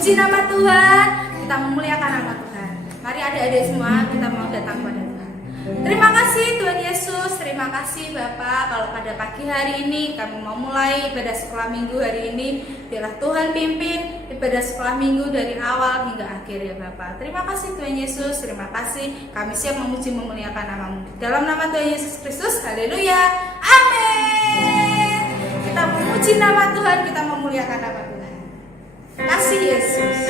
memuji nama Tuhan, kita memuliakan nama Tuhan. Mari adik-adik semua kita mau datang kepada Tuhan. Terima kasih Tuhan Yesus, terima kasih Bapak. Kalau pada pagi hari ini kami mau mulai ibadah sekolah minggu hari ini, biarlah Tuhan pimpin ibadah sekolah minggu dari awal hingga akhir ya Bapak. Terima kasih Tuhan Yesus, terima kasih. Kami siap memuji memuliakan nama-Mu. Dalam nama Tuhan Yesus Kristus, haleluya, amin. Kita memuji nama Tuhan, kita memuliakan nama Tuhan. Kasih Yesus.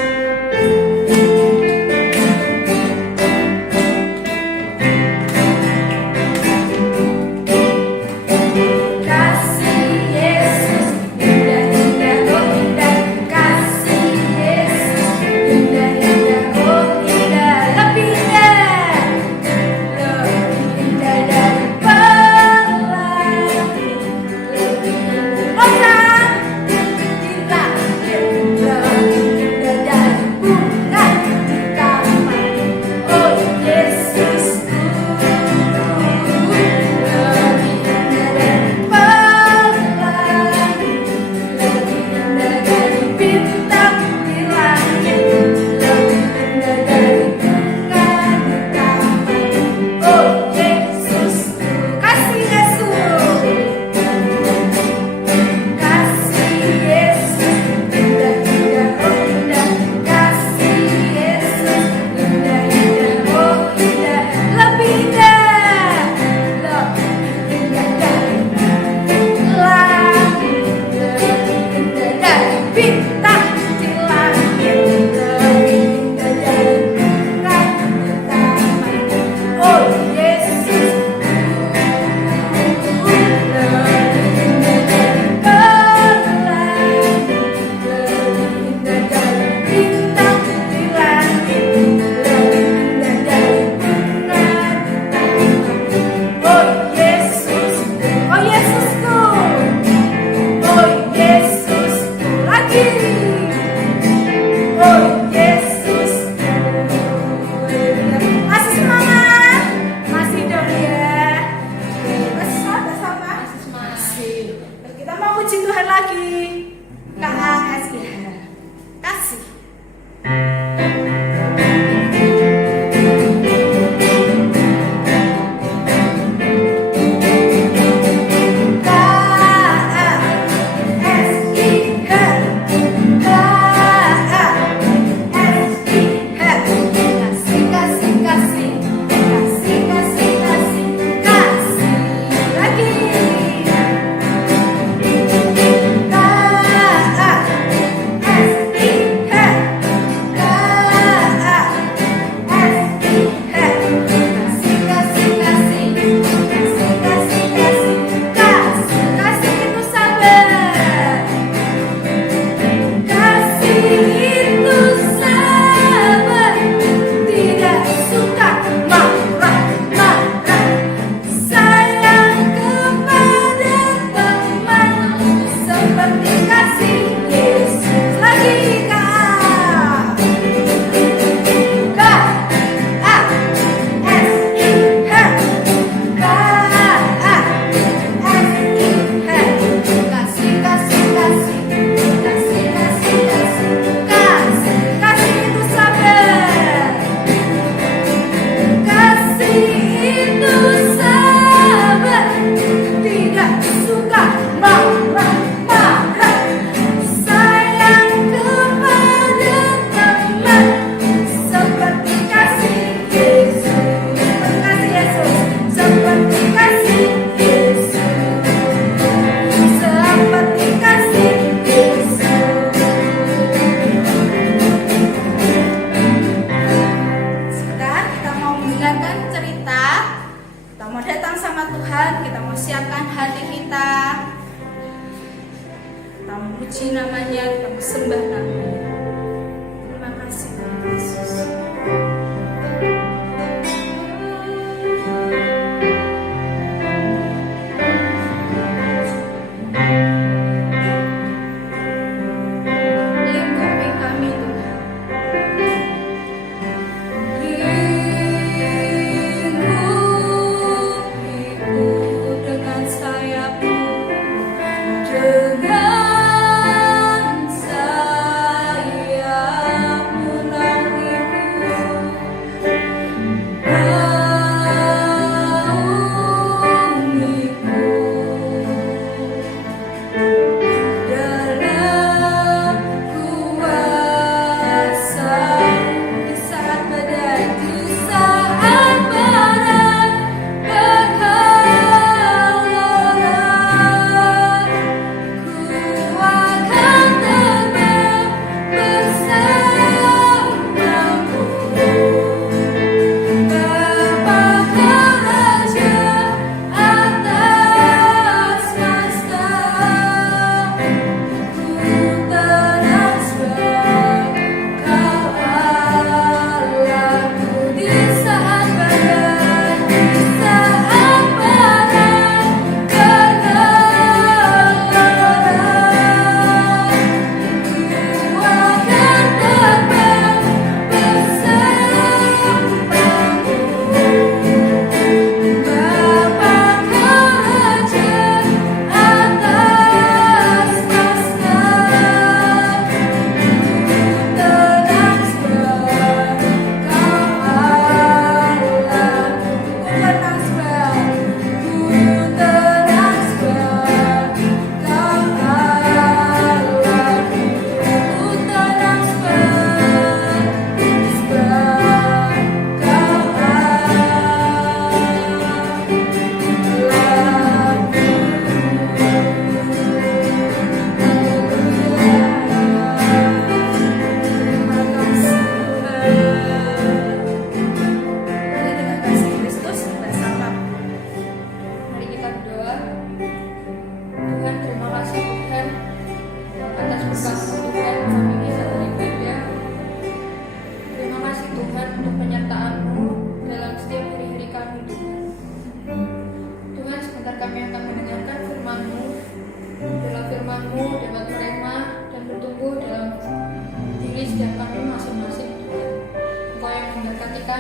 Dengan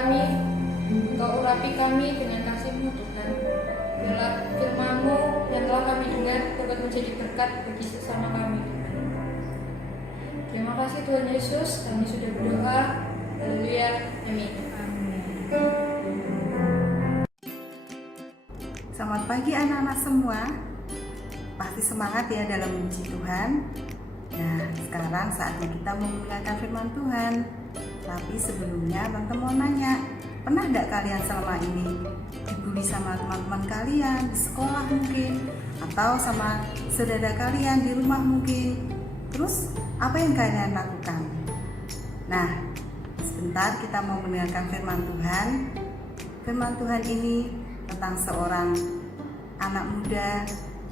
kami, Engkau urapi kami dengan kasih-Mu Tuhan. Biarlah firman-Mu yang telah kami dengar dapat menjadi berkat bagi sesama kami. Terima kasih Tuhan Yesus, kami sudah berdoa. Haleluya, amin. Selamat pagi anak-anak semua. Pasti semangat ya dalam memuji Tuhan. Nah, sekarang saatnya kita mendengarkan firman Tuhan. Tapi sebelumnya Tante mau nanya, pernah enggak kalian selama ini dibully sama teman-teman kalian di sekolah mungkin, atau sama saudara kalian di rumah mungkin? Terus apa yang kalian lakukan? Nah, sebentar kita mau mendengarkan firman Tuhan. Firman Tuhan ini tentang seorang anak muda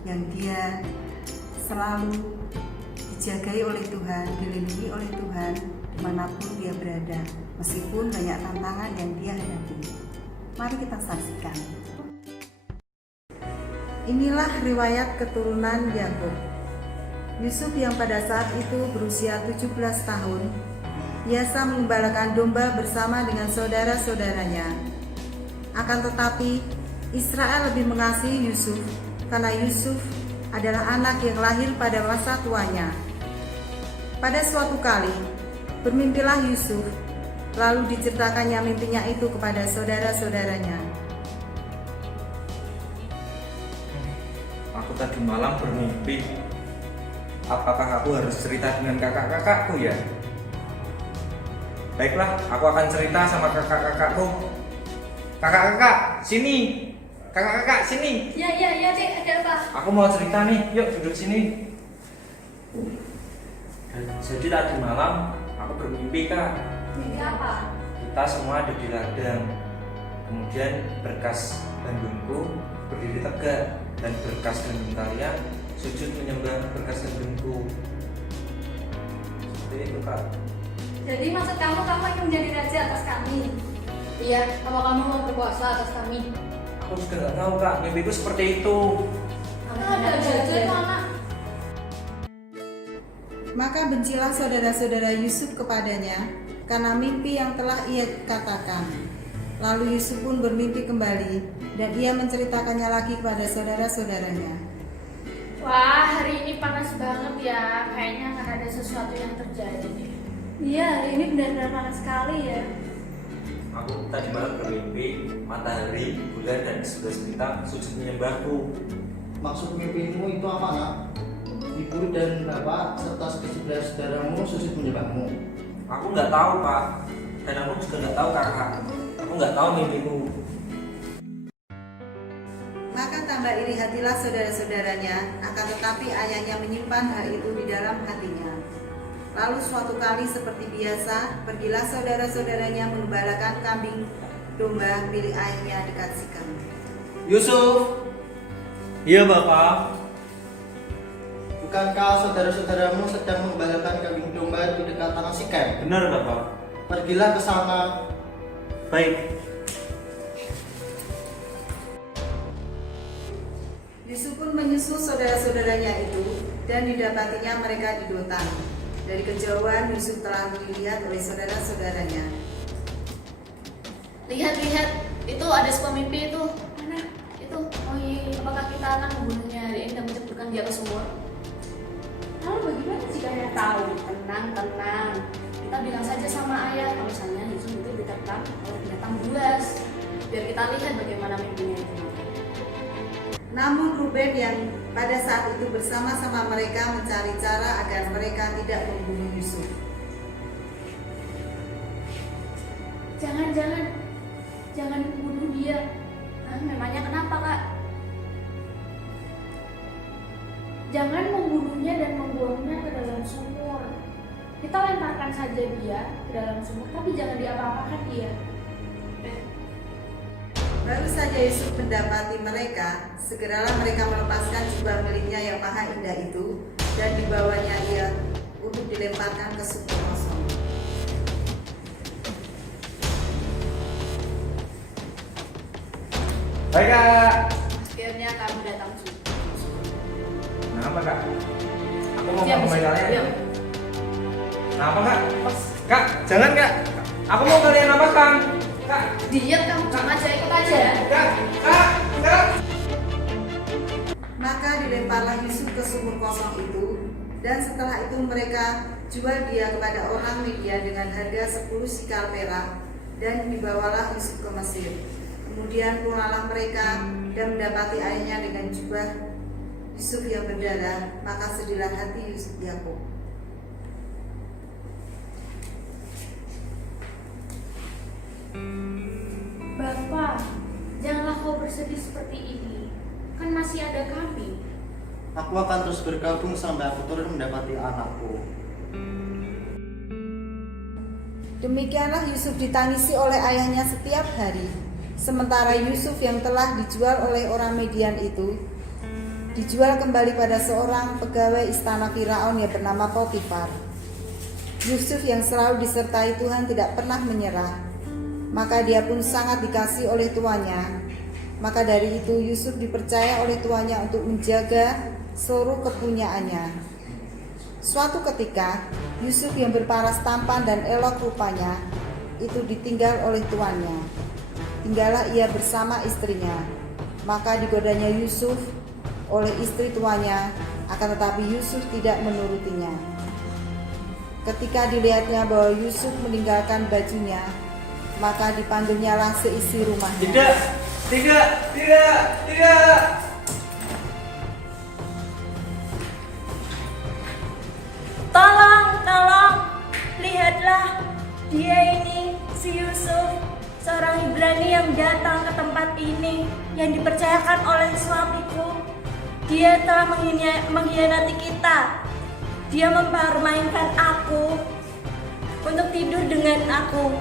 yang dia selalu dijagai oleh Tuhan, dilindungi oleh Tuhan dimanapun dia berada, meskipun banyak tantangan yang dia hadapi. Mari kita saksikan. Inilah riwayat keturunan Yakub. Yusuf yang pada saat itu berusia 17 tahun, biasa mengembalakan domba bersama dengan saudara-saudaranya. Akan tetapi, Israel lebih mengasihi Yusuf karena Yusuf adalah anak yang lahir pada masa tuanya. Pada suatu kali, bermimpilah Yusuf, lalu diceritakannya mimpinya itu kepada saudara-saudaranya. Aku tadi malam bermimpi. Apakah aku harus cerita dengan kakak-kakakku ya? Baiklah, aku akan cerita sama kakak-kakakku. Kakak-kakak, sini. Kakak-kakak, sini. Ya, Dek, ada apa? Aku mau cerita nih, yuk duduk sini. Jadi tadi malam aku bermimpi, Kak. Mimpi apa? Kita semua ada di ladang. Kemudian berkas gandumku berdiri tegak dan berkas gandum kalian sujud menyembah berkas gandumku. Seperti itu, Kak. Jadi maksud kamu ingin menjadi raja atas kami? Iya, apa kamu mau berkuasa atas kami? Aku juga nggak tahu, Kak. Mimpiku seperti itu. Ada raja itu anak. Maka bencilah saudara-saudara Yusuf kepadanya karena mimpi yang telah ia katakan. Lalu Yusuf pun bermimpi kembali dan ia menceritakannya lagi kepada saudara-saudaranya. Wah, hari ini panas banget ya. Kayaknya akan ada sesuatu yang terjadi nih. Iya, hari ini benar-benar panas sekali ya. Aku tadi malam bermimpi matahari, bulan, dan 11 bintang sujud menyembahku. Maksud mimpimu itu apa, Nak? Ibu dan bapak serta ke-11 saudaramu sujud menyembahmu. Aku nggak tahu, Pak. Dan aku juga nggak tahu, Kakak. Aku nggak tahu mimpiku. Maka tambah iri hatilah saudara-saudaranya, akan tetapi ayahnya menyimpan hal itu di dalam hatinya. Lalu suatu kali seperti biasa, pergilah saudara-saudaranya mengembalakan kambing domba milik ayahnya dekat Sikem. Yusuf, Iya, Bapak. bukankah saudara-saudaramu sedang mengembalakan kambing domba di dekat tanah Sikem? Benar, Bapak. Pergilah ke sana. Baik. Yusuf pun menyusul saudara-saudaranya itu dan didapatinya mereka di Dotan. Dari kejauhan Yusuf telah dilihat oleh saudara-saudaranya. Lihat, itu ada sebuah mimpi itu. Mana? Itu. Oh iya, apakah kita akan membunuhnya hari ini dan menceburkan dia ke sumur? Lalu bagaimana jika ayah tahu? Tenang. Kita bilang saja sama ayah kalau misalnya Yusuf itu diterkam oleh binatang buas. Biar kita lihat bagaimana mimpinya itu. Namun Ruben yang pada saat itu bersama-sama mereka mencari cara agar mereka tidak membunuh Yusuf. Jangan bunuh dia. Memangnya kenapa, Kak? Jangan membunuhnya dan membuangnya ke dalam sumur. Kita lemparkan saja dia ke dalam sumur, tapi jangan diapa-apakan dia. Baru saja Yusuf mendapati mereka, segeralah mereka melepaskan jubah miliknya yang maha indah itu dan dibawanya ia untuk dilemparkan ke sumur kosong. Baik, Kak. Akhirnya kamu datang juga. Kenapa, Kak? Aku mau Diam, ngomongin kalian. diam. Kenapa, Kak? Kak, jangan, Kak. Aku mau kalian apakan? Diam kamu, cuma aja ikut aja. Maka dilemparlah Yusuf ke sumur kosong itu, dan setelah itu mereka jual dia kepada orang Midian dengan harga 10 sikal perak, dan dibawalah Yusuf ke Mesir. Kemudian pulanglah mereka dan mendapati ayahnya dengan jubah Yusuf yang berdarah, maka sedihlah hati Yusuf Yakub. Bapak, janganlah kau bersedih seperti ini. Kan masih ada kami. Aku akan terus bergabung sampai aku turun mendapati anakku. Demikianlah Yusuf ditangisi oleh ayahnya setiap hari. Sementara Yusuf yang telah dijual oleh orang Midian itu dijual kembali pada seorang pegawai istana Firaun yang bernama Potifar. Yusuf yang selalu disertai Tuhan tidak pernah menyerah, maka dia pun sangat dikasihi oleh tuannya. Maka dari itu Yusuf dipercaya oleh tuannya untuk menjaga seluruh kepunyaannya. Suatu ketika Yusuf yang berparas tampan dan elok rupanya itu ditinggal oleh tuannya. Tinggallah ia bersama istrinya. Maka digodanya Yusuf oleh istri tuannya, akan tetapi Yusuf tidak menurutinya. Ketika dilihatnya bahwa Yusuf meninggalkan bajunya, maka dipanggilnyalah seisi rumahnya. Tidak. Tolong, lihatlah, dia ini si Yusuf, seorang Ibrani yang datang ke tempat ini, yang dipercayakan oleh suamiku. Dia telah mengkhianati kita. Dia mempermainkan aku untuk tidur dengan aku.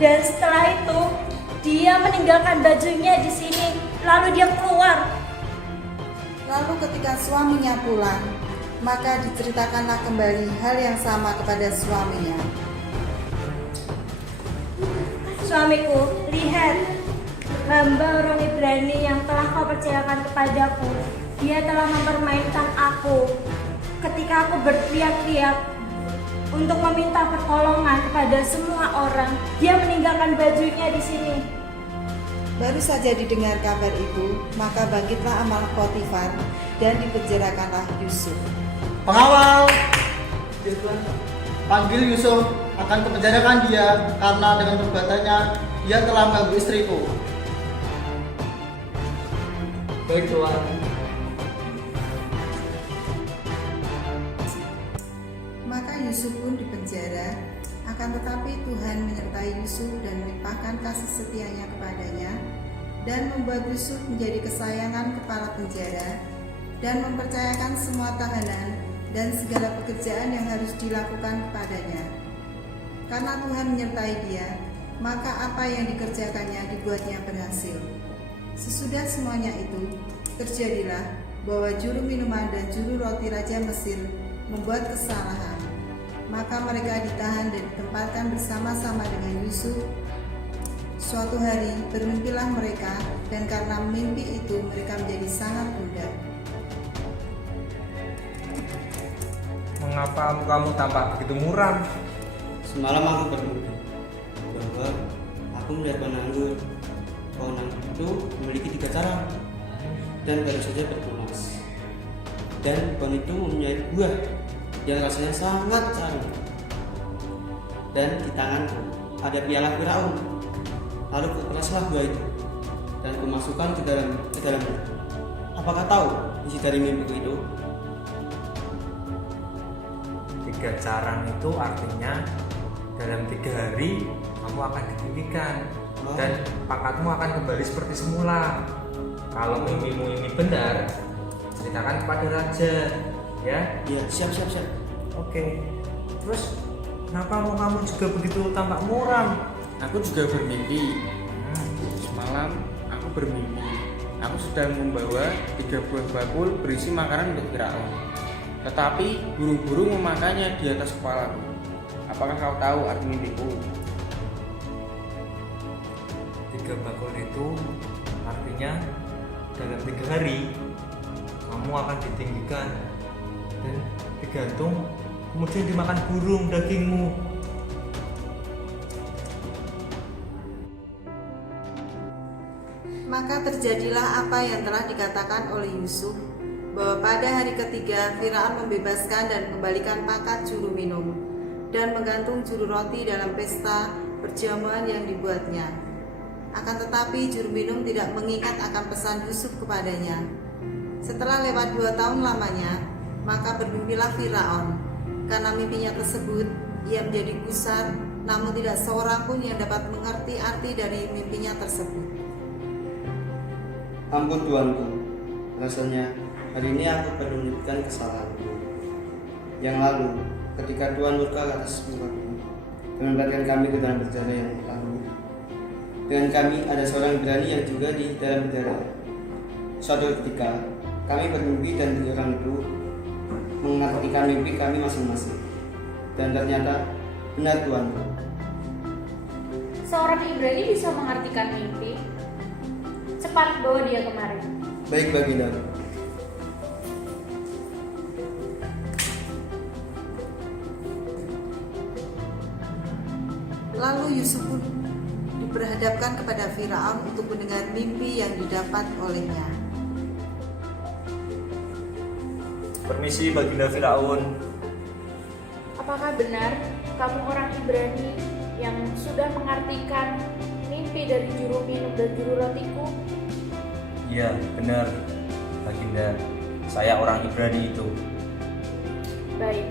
Dan setelah itu, dia meninggalkan bajunya di sini, lalu dia keluar. Lalu ketika suaminya pulang, maka diceritakanlah kembali hal yang sama kepada suaminya. Suamiku, lihat, hamba orang Ibrani yang telah kau percayakan kepadaku. Dia telah mempermainkan aku. Ketika aku berteriak-teriak untuk meminta pertolongan kepada semua orang, dia meninggalkan bajunya di sini. Baru saja didengar kabar itu, maka bangkitlah amarah Potifar dan dipenjarakanlah Yusuf. Pengawal, panggil Yusuf, akan kupenjarakan dia karena dengan perbuatannya dia telah mengganggu istriku. Baik Tuan. Maka Yusuf pun dipenjara, akan tetapi Tuhan menyertai Yusuf dan melimpahkan kasih setianya kepadanya, dan membuat Yusuf menjadi kesayangan kepala penjara, dan mempercayakan semua tahanan dan segala pekerjaan yang harus dilakukan kepadanya. Karena Tuhan menyertai dia, maka apa yang dikerjakannya dibuatnya berhasil. Sesudah semuanya itu, terjadilah bahwa juru minuman dan juru roti Raja Mesir membuat kesalahan. Maka mereka ditahan dan ditempatkan bersama-sama dengan Yusuf. Suatu hari bermimpilah mereka, dan karena mimpi itu mereka menjadi sangat gundah. Mengapa kamu tampak begitu muram? Semalam aku bermimpi bahwa aku melihat pohon anggur. Pohon anggur itu memiliki 3 cara dan baru saja bertunas. Dan pohon itu mempunyai buah yang rasanya sangat harum. Dan di tanganku ada piala Firaun. Lalu kuperaslah buah itu dan kumasukkan ke dalamnya. Apakah tahu isi dari mimpiku itu? 3 carang itu artinya dalam 3 hari kamu akan ditinggikan dan pakatmu akan kembali seperti semula. Kalau mimpimu ini benar, ceritakan kepada raja, ya? Iya, siap. Oke. Terus kenapa kamu juga begitu tampak muram? Aku juga bermimpi. Semalam aku bermimpi. Aku sedang membawa 3 buah bakul berisi makanan untuk Firaun. Tetapi burung-burung memakannya di atas kepalaku. Apakah kau tahu arti mimpiku? 3 bakul itu artinya dalam 3 hari kamu akan ditinggikan dan digantung, kemudian dimakan burung dagingmu. Maka terjadilah apa yang telah dikatakan oleh Yusuf, bahwa pada hari ketiga Firaun membebaskan dan mengembalikan pangkat juru minum dan menggantung juru roti dalam pesta perjamuan yang dibuatnya. Akan tetapi juru minum tidak mengingat akan pesan Yusuf kepadanya. Setelah lewat 2 tahun lamanya, maka bermimpilah Firaun. Karena mimpinya tersebut, ia menjadi gusar, namun tidak seorang pun yang dapat mengerti arti dari mimpinya tersebut. Ampun Tuanku, rasanya hari ini aku perlu menyebutkan kesalahanku. Yang lalu, ketika Tuhan murka atas umatmu dan membiarkan kami ke dalam penjara yang lalu. Dengan kami ada seorang Ibrani yang juga di dalam penjara. Suatu ketika, kami bermimpi dan 3 orang itu mengartikan mimpi kami masing-masing. Dan ternyata benar Tuanku. Seorang Ibrani bisa mengartikan mimpi. Cepat bawa dia kemari. Baik Baginda. Lalu Yusuf pun diperhadapkan kepada Firaun untuk mendengar mimpi yang didapat olehnya. Permisi Baginda Firaun. Apakah benar kamu orang Ibrani yang sudah mengartikan mimpi dari juru minum dan juru rotiku? Iya, benar Baginda. Saya orang Ibrani itu. Baik.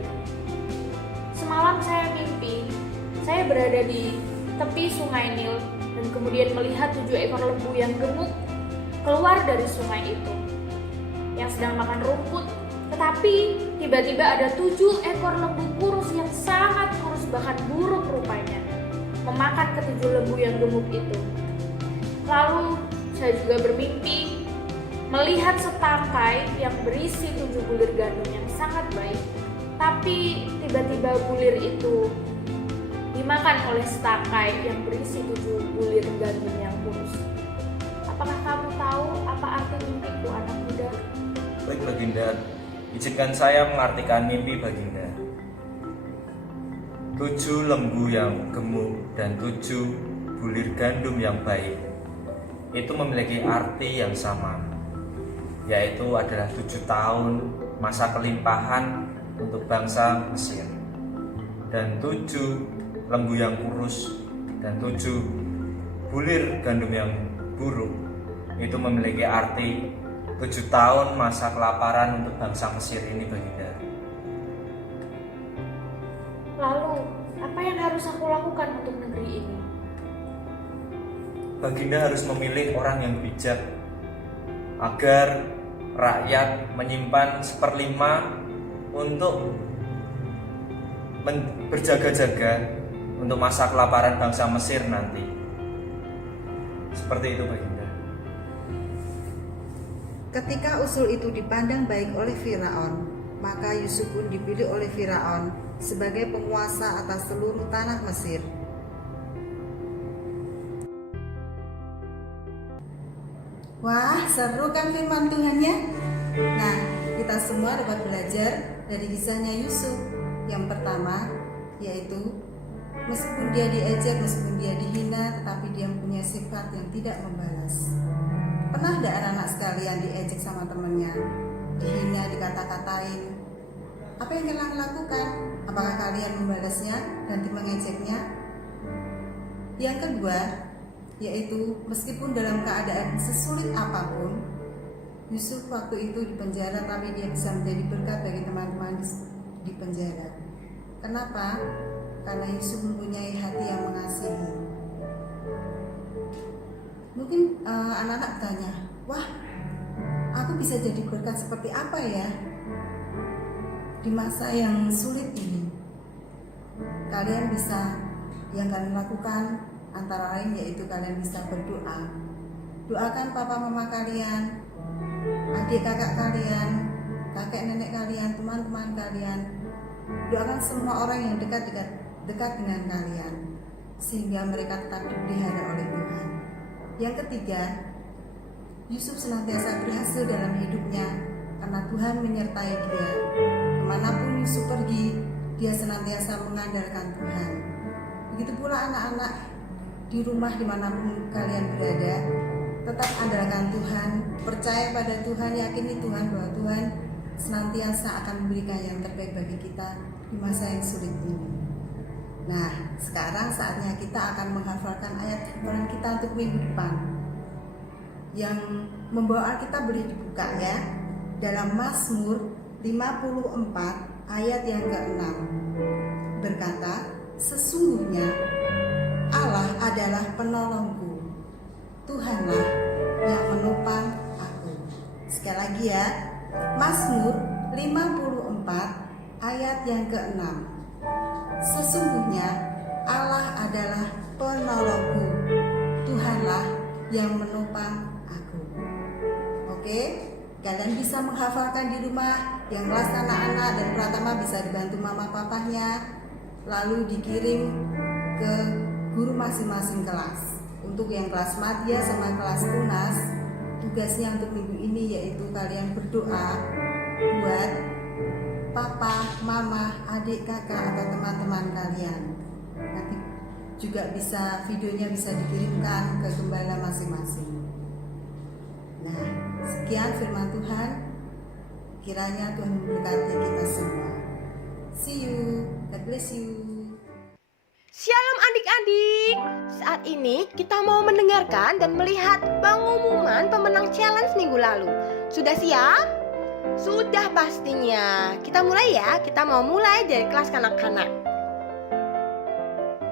Semalam saya mimpi, saya berada di tepi sungai Nil dan kemudian melihat 7 ekor lembu yang gemuk keluar dari sungai itu yang sedang makan rumput. Tetapi tiba-tiba ada 7 ekor lembu kurus yang sangat kurus, bahkan buruk rupanya, memakan ke-7 lembu yang gemuk itu. Lalu saya juga bermimpi melihat setangkai yang berisi 7 bulir gandum yang sangat baik. Tapi tiba-tiba bulir itu dimakan oleh setangkai yang berisi 7 bulir gandum yang kurus. Apakah kamu tahu apa arti mimpiku, anak muda? Baik Baginda, izinkan saya mengartikan mimpi Baginda. 7 lembu yang gemuk dan 7 bulir gandum yang baik itu memiliki arti yang sama, yaitu adalah 7 tahun masa kelimpahan untuk bangsa Mesir, dan 7 lembu yang kurus dan 7 bulir gandum yang buruk itu memiliki arti 7 tahun masa kelaparan untuk bangsa Mesir ini, Baginda. Lalu, apa yang harus aku lakukan untuk negeri ini? Baginda harus memilih orang yang bijak agar rakyat menyimpan 1/5 untuk berjaga-jaga untuk masa kelaparan bangsa Mesir nanti. Seperti itu, Baginda. Ketika usul itu dipandang baik oleh Firaun, maka Yusuf pun dipilih oleh Firaun sebagai penguasa atas seluruh tanah Mesir. Wah, seru kan firman Tuhannya? Nah, kita semua dapat belajar dari kisahnya Yusuf. Yang pertama, yaitu meskipun dia diejek, meskipun dia dihina, tetapi dia punya sifat yang tidak membalas. Pernah ada anak-anak sekalian diejek sama temannya, dihina, dikata-katain? Apa yang kalian lakukan? Apakah kalian membalasnya dan mengejeknya? Yang kedua, yaitu meskipun dalam keadaan sesulit apapun, Yusuf waktu itu di penjara, tapi dia bisa menjadi berkat bagi teman-teman di penjara. Kenapa? Karena Yusuf mempunyai hati yang mengasihi. Mungkin anak-anak tanya, wah, aku bisa jadi berkat seperti apa ya di masa yang sulit ini? Kalian bisa, yang kalian lakukan antara lain yaitu kalian bisa berdoa. Doakan papa mama kalian, adik kakak kalian, kakek nenek kalian, teman-teman kalian. Doakan semua orang yang dekat dengan kalian, sehingga mereka tetap dipelihara oleh Tuhan. Yang ketiga, Yusuf senantiasa berhasil dalam hidupnya karena Tuhan menyertai dia. Kemanapun Yusuf pergi, dia senantiasa mengandalkan Tuhan. Begitu pula anak-anak di rumah dimanapun kalian berada, tetap andalkan Tuhan, percaya pada Tuhan, yakini Tuhan bahwa Tuhan senantiasa akan memberikan yang terbaik bagi kita di masa yang sulit ini. Nah, sekarang saatnya kita akan menghafalkan ayat hafalan kita untuk minggu depan. Yang membawa kita boleh dibuka ya, dalam Mazmur 54 ayat yang ke-6 berkata, sesungguhnya Allah adalah penolongku, Tuhanlah yang menopang aku. Sekali lagi ya, Mazmur 54 ayat yang ke-6. Sesungguhnya Allah adalah penolongku, Tuhanlah yang menopang aku. Oke, kalian bisa menghafalkan di rumah. Yang kelas anak-anak dan Pratama bisa dibantu mama papahnya, lalu dikirim ke guru masing-masing kelas. Untuk yang kelas madya sama kelas tunas, tugasnya untuk minggu ini yaitu kalian berdoa buat papa, mama, adik, kakak, atau teman-teman kalian. Nanti juga bisa videonya bisa dikirimkan ke gembala masing-masing. Nah, sekian firman Tuhan. Kiranya Tuhan memberkati kita semua. See you. God bless you. Shalom adik-adik. Saat ini kita mau mendengarkan dan melihat pengumuman pemenang challenge minggu lalu. Sudah siap? Sudah pastinya. Kita mulai ya. Kita mau mulai dari kelas kanak-kanak.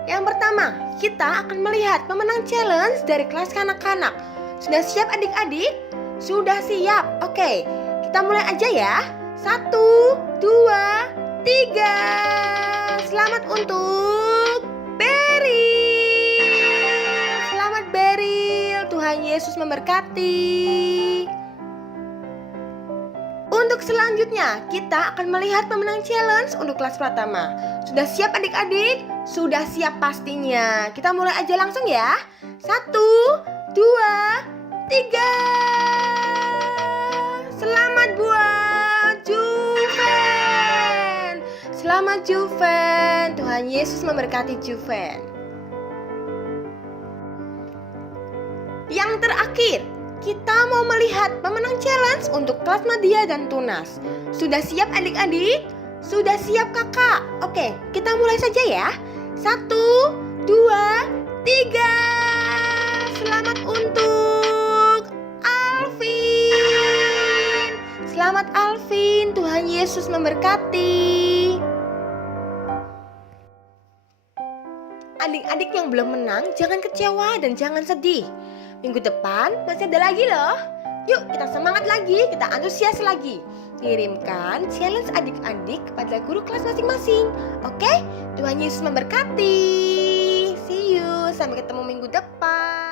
Yang pertama, kita akan melihat pemenang challenge dari kelas kanak-kanak. Sudah siap adik-adik? Sudah siap. Oke, kita mulai aja ya. 1, 2, 3. Selamat untuk Beril. Selamat Beril. Tuhan Yesus memberkati. Untuk selanjutnya, kita akan melihat pemenang challenge untuk kelas Pratama. Sudah siap adik-adik? Sudah siap pastinya. Kita mulai aja langsung ya. 1, 2, 3. Selamat buat Juven. Selamat Juven. Tuhan Yesus memberkati Juven. Yang terakhir, kita mau melihat pemenang challenge untuk kelas madya dan tunas. Sudah siap adik-adik? Sudah siap kakak? Oke, kita mulai saja ya. 1, 2, 3. Selamat untuk Alvin. Selamat Alvin. Tuhan Yesus memberkati. Adik-adik yang belum menang, jangan kecewa dan jangan sedih. Minggu depan masih ada lagi loh. Yuk kita semangat lagi, kita antusias lagi. Kirimkan challenge adik-adik kepada guru kelas masing-masing. Oke? Tuhan Yesus memberkati. See you, sampai ketemu minggu depan.